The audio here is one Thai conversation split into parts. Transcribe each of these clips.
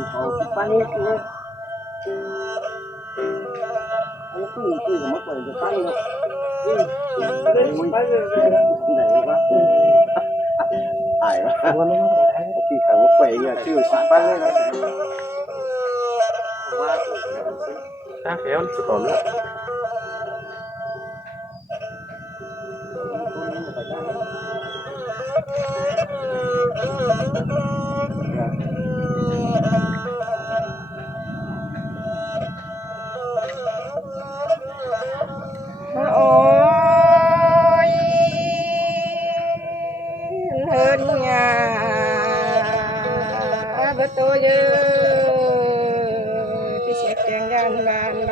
านเขาบ้านนี้คือไอ้ตู้มาเปิดจะตั้งเนาะไหนวะถ่ายวะที่เขาเปิดเนี่ยชื่อบ้านเลยนะว่าถ้าแค่มันสุดหล่อเลยโอ้ยเฮินยาบโตเยที่เสียเกียงยันบานโล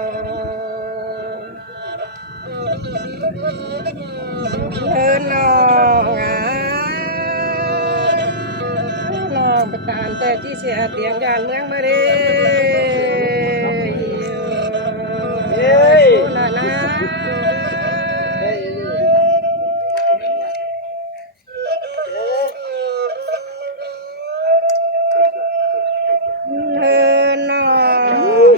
เฮินน้องน้องประกานแต่ที่เสียเตียงยันเมืองมาเด้น่านะเฮินน้อง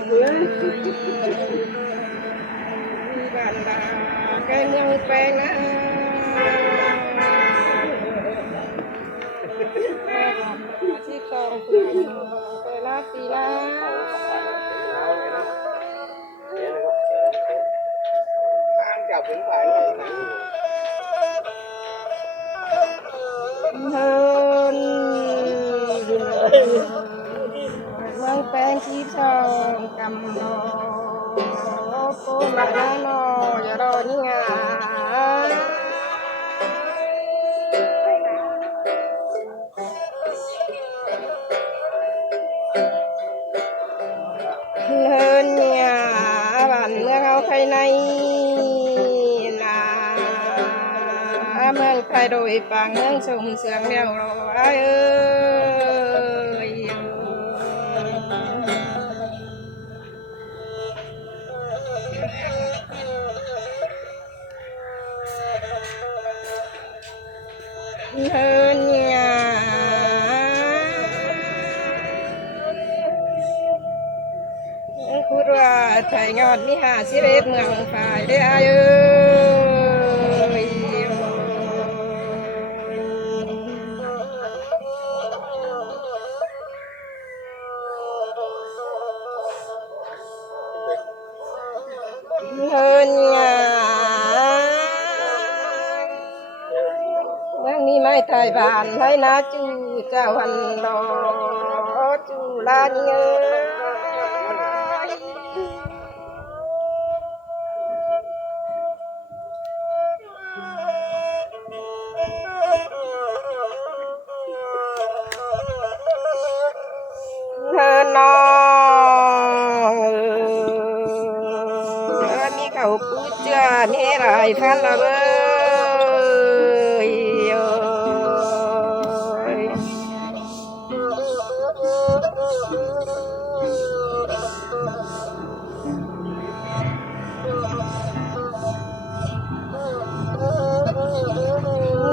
บ้านดาใกล้เมืองแปลงนะที่คลองเพื่อนเปิดลาตีลาเฮินเมืองแปลงที่ช่องกำโนโกมาหน้าโนอย่ารอนี่งาเฮินเนี่ยบ้านเมืองเอาใครในนาเมืองใครโดยปังเมืองสุ่มเสียงเดียวรอเอ้ยเฮินเนี่ยพูดว่าไทยงอดมี51เมืองฝ่ายได้เอ้ยเฮินเนี่ยเมืองนี้ไม่ไทยบ้านไทยนาจูเจ้าหันดอจูลาเงเฮินน้องมีเขาพูดเจ้านี่ไรพันละเบ้ย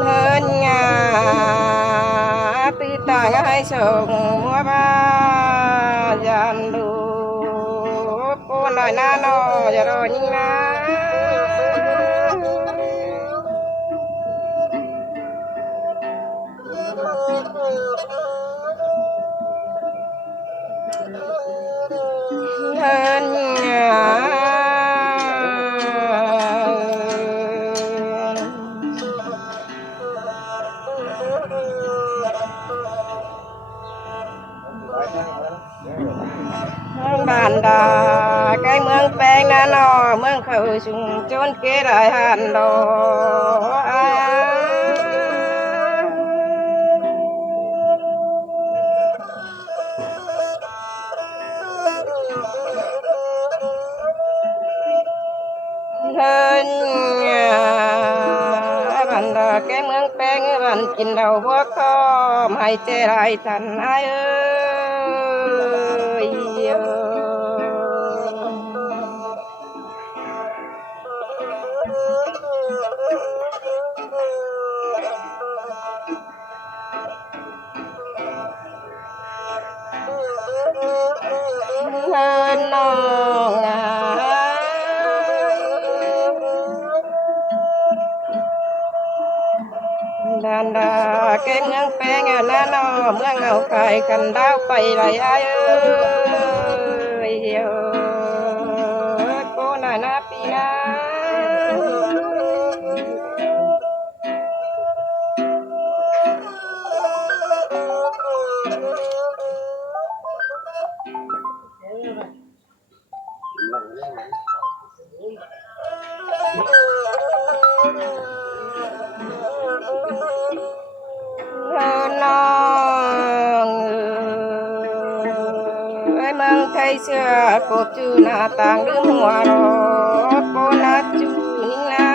เฮินงาตื่นตาให้ส่งมัวบ้ายันดูโป้หน่อยหน้าหน่ออย่ารอยิ่งนะเฮินงาบ้านดาใกล้เมืองแปลงนาหนอเมืองเขาชุมจนเกดายหันดอเฮินบ้านดาใกล้เมืองแปลงบ้านกินเหล้าพวกคอมให้เจไรทันไอ้เอ้ย มน้องดันดาแกเมืองแปงนาโนเมืองเอาไข่กันดาวไปไหลเอ้ยโกนานาปีนาน้องไอ้เมืองไทยเสื้อกบจูหน้าต่างลืมหัวรอโกนาจูนี่นะ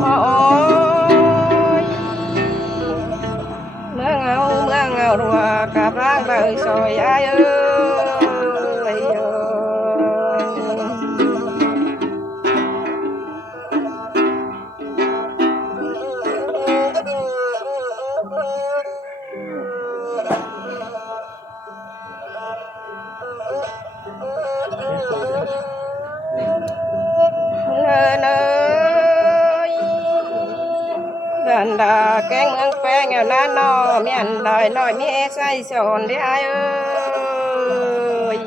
โอ้ยเมืองเอารัวกับร่างใบซอยอ้ายเอ้ยเนยดันดาแกงเมืองแปงนาโนเมียนดอยน้อยมีใส่สอนได้อ้ายเอ้ย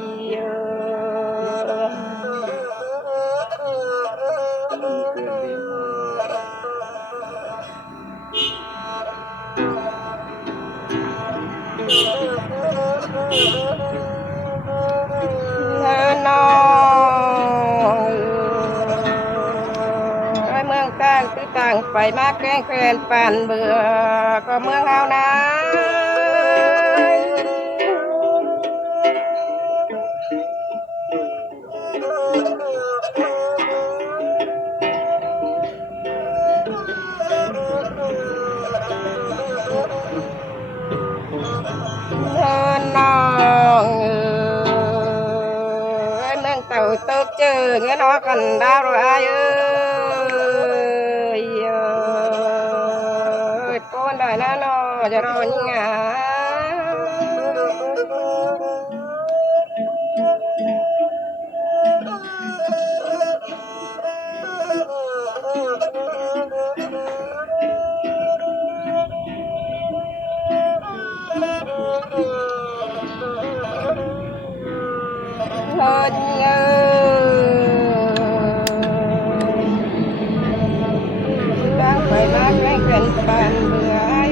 น้องไอ้เมืองต่างคือต่างไปมาแกล้งแฟนปั่นเบื่อก็เมืองเอานะน้องไอ้เมืองเต่าตกเจอเงี้ยน้อกันดาวrồi ai ơi con đời nó giờ rồi nhưng hơn đang phải mang cái gần bàn bữa ai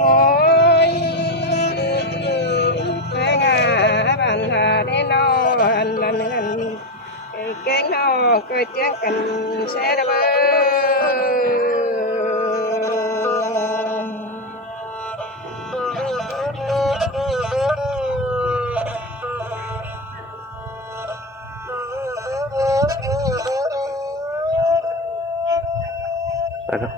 ôi cái ngà bàn thờ để nó lần cái nó coi tiếng cần xe đâuไปครับ